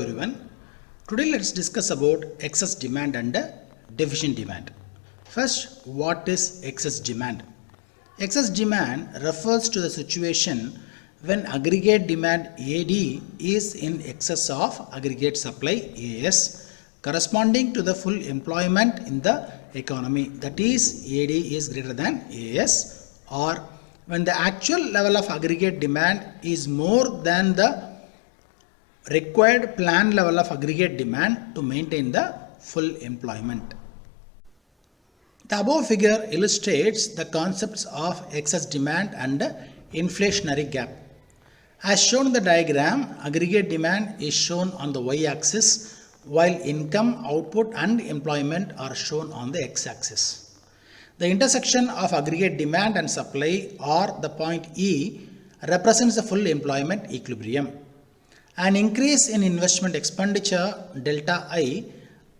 everyone. Today let's discuss about excess demand and deficient demand. First, what is excess demand? Excess demand refers to the situation when aggregate demand AD is in excess of aggregate supply AS corresponding to the full employment in the economy, that is AD is greater than AS, or when the actual level of aggregate demand is more than the required planned level of aggregate demand to maintain the full employment. The above figure illustrates the concepts of excess demand and inflationary gap. As shown in the diagram, aggregate demand is shown on the y-axis while income, output and employment are shown on the x-axis. The intersection of aggregate demand and supply, or the point E, represents the full employment equilibrium. An increase in investment expenditure delta I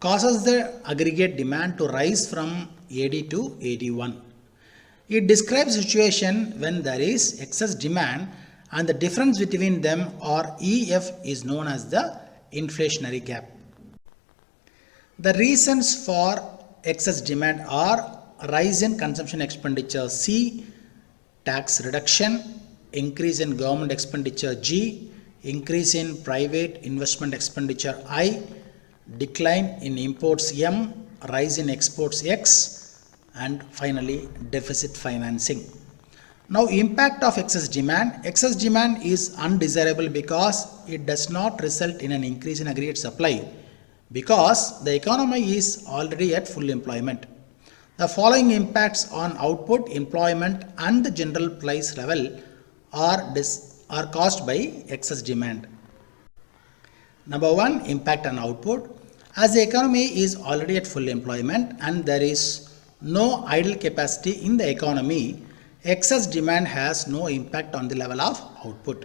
causes the aggregate demand to rise from AD to AD1. It describes a situation when there is excess demand and the difference between them, or EF, is known as the inflationary gap. The reasons for excess demand are rise in consumption expenditure C, tax reduction, increase in government expenditure G, increase in private investment expenditure I, decline in imports M, rise in exports X, and finally deficit financing. Now, impact of excess demand. Excess demand is undesirable because it does not result in an increase in aggregate supply because the economy is already at full employment. The following impacts on output, employment and the general price level are caused by excess demand. Number one, impact on output. As the economy is already at full employment and there is no idle capacity in the economy, excess demand has no impact on the level of output.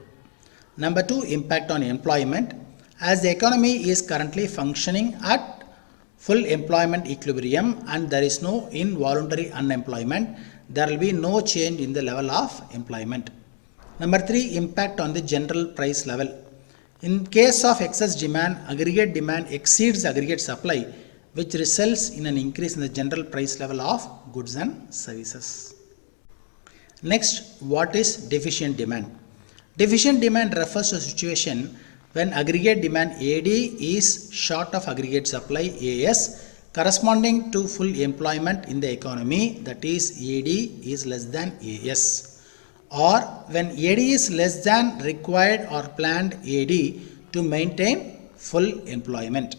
Number two, impact on employment. As the economy is currently functioning at full employment equilibrium and there is no involuntary unemployment, there will be no change in the level of employment. Number three, impact on the general price level. In case of excess demand, aggregate demand exceeds aggregate supply, which results in an increase in the general price level of goods and services. Next, what is deficient demand? Deficient demand refers to a situation when aggregate demand AD is short of aggregate supply AS corresponding to full employment in the economy, that is AD is less than AS. Or when AD is less than required or planned AD to maintain full employment.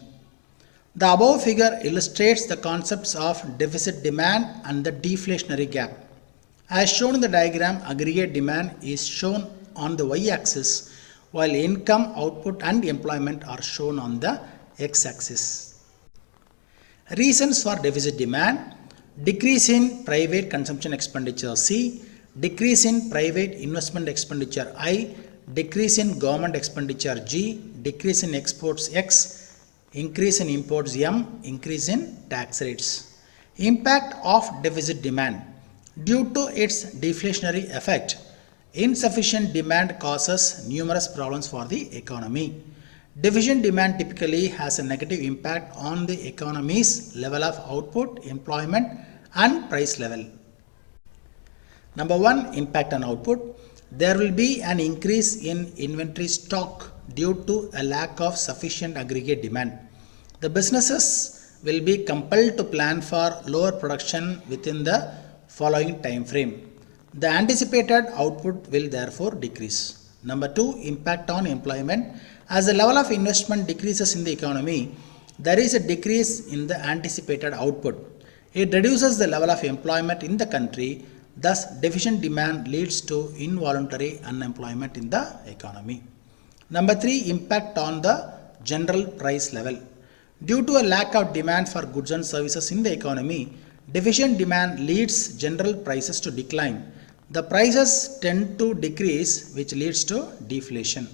The above figure illustrates the concepts of deficit demand and the deflationary gap. As shown in the diagram, aggregate demand is shown on the y-axis while income, output and employment are shown on the x-axis. Reasons for deficit demand: decrease in private consumption expenditure C, decrease in private investment expenditure I, decrease in government expenditure G, decrease in exports X, increase in imports M, increase in tax rates. Impact of deficit demand. Due to its deflationary effect, insufficient demand causes numerous problems for the economy. Deficient demand typically has a negative impact on the economy's level of output, employment and price level. Number one, impact on output. There will be an increase in inventory stock due to a lack of sufficient aggregate demand. The businesses will be compelled to plan for lower production within the following time frame. The anticipated output will therefore decrease. Number two, impact on employment. As the level of investment decreases in the economy, there is a decrease in the anticipated output. It reduces the level of employment in the country. Thus, deficient demand leads to involuntary unemployment in the economy. Number three, impact on the general price level. Due to a lack of demand for goods and services in the economy, deficient demand leads general prices to decline. The prices tend to decrease, which leads to deflation.